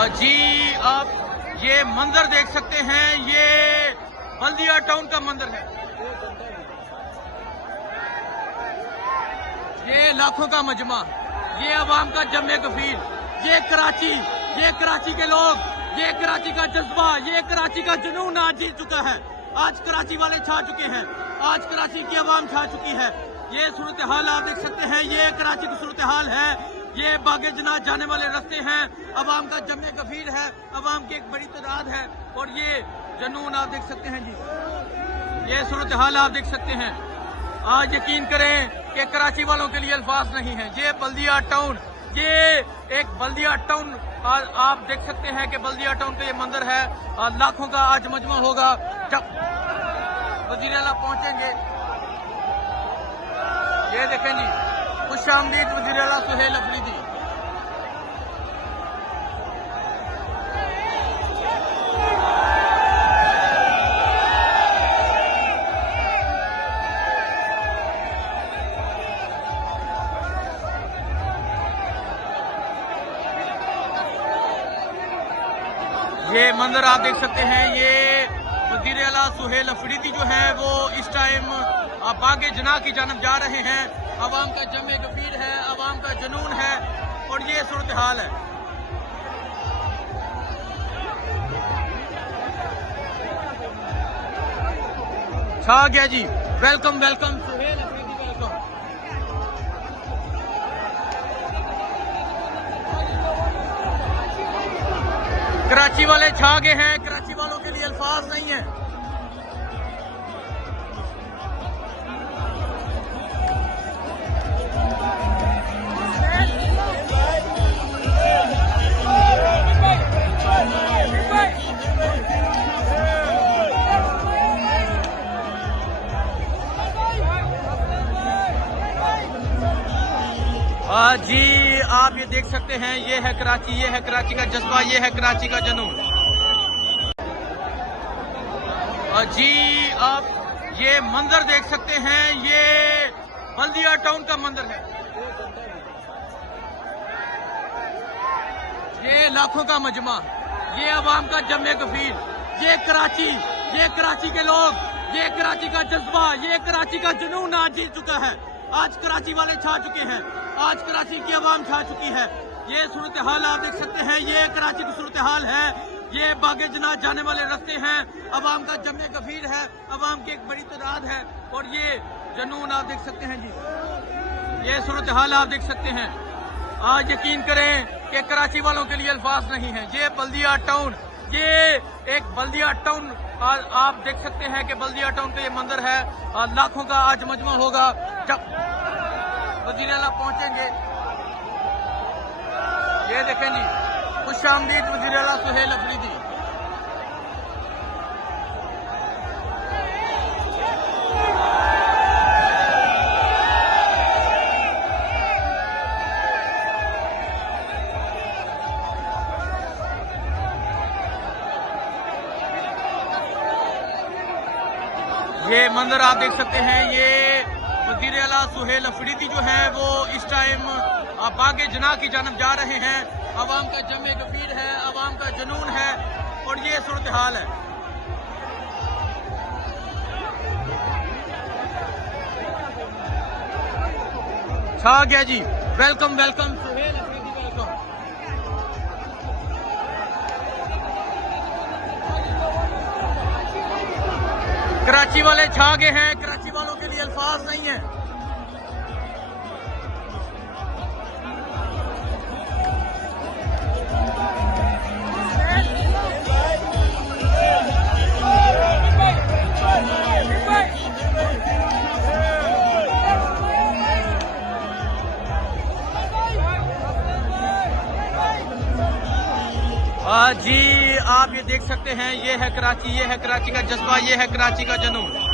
जी आप ये मंजर देख सकते हैं, ये बल्दिया टाउन का मंजर है। ये लाखों का मजमा, ये अवाम का जमे कफील, ये कराची के लोग, ये कराची का जज्बा, ये कराची का जुनून आज जीत चुका है। आज कराची वाले छा चुके हैं, आज कराची की अवाम छा चुकी है। ये सूरत हाल आप देख सकते हैं, ये कराची की सूरत हाल है। ये बागे जनात जाने वाले रास्ते हैं, अवाम का जमे कफील है, अवाम की एक बड़ी तादाद है और ये जुनून आप देख सकते हैं जी। ये सूरत हाल आप देख सकते हैं। आज यकीन करें कि कराची वालों के लिए अल्फाज नहीं है। ये बल्दिया टाउन, ये एक बल्दिया टाउन आप देख सकते हैं कि बल्दिया टाउन का ये मंदिर है। लाखों का आज मजमा होगा जब वजीर आला पहुंचेंगे। ये देखें जी, खुशामदीद वजीर आला सुहेल अफरीदी। ये मंजर आप देख सकते हैं, ये वजीर आला सुहेल अफरीदी जो है वो इस टाइम बागे जना की जानब जा रहे हैं। अवाम का जमे कफीर है, अवाम का जुनून है और ये सूरत हाल है। छा गया जी। Welcome welcome Suhail Afridi, welcome. Karachi वाले छा गए हैं, कराची वालों के लिए अल्फाज नहीं है। जी आप ये देख सकते हैं, ये है कराची, ये है कराची का जज्बा, ये है कराची का जुनून। जी आप ये मंजर देख सकते हैं, ये बल्दिया टाउन का मंजर है। ये लाखों का मजमा, ये अवाम का जमे कफील, ये कराची के लोग, ये कराची का जज्बा, ये कराची का जुनून आज जीत चुका है। आज कराची वाले छा चुके हैं, आज कराची की अवाम छा चुकी है। ये सूरत हाल आप देख सकते हैं, ये कराची की सूरत हाल है। ये बागे जनात जाने वाले रास्ते हैं, अवाम का जमे कफील है, अवाम की एक बड़ी तादाद है और ये जुनून आप देख सकते हैं जी। ये सूरत हाल आप देख सकते हैं। आज यकीन करें कि कराची वालों के लिए अल्फाज नहीं है। ये बल्दिया टाउन, ये एक बल्दिया टाउन आप देख सकते हैं कि बल्दिया टाउन का ये मंदिर है। लाखों का आज मजमा होगा जब वजीर आला पहुंचेंगे। ये देखें जी, खुशामदीद वजीर आला सुहेल अफरीदी। ये मंजर आप देख सकते हैं, ये वजीर आला सुहेल अफरीदी जो है वो इस टाइम बागे जना की जानब जा रहे हैं। अवाम का जमे कफीर है, अवाम का जुनून है और ये सूरत हाल है। छा गया जी। Welcome welcome Suhail Afridi, welcome. Karachi वाले छा गए हैं, कराची वालों के लिए अल्फाज नहीं है। जी आप ये देख सकते हैं, ये है कराची, ये है कराची का जज्बा, ये है कराची का जुनून।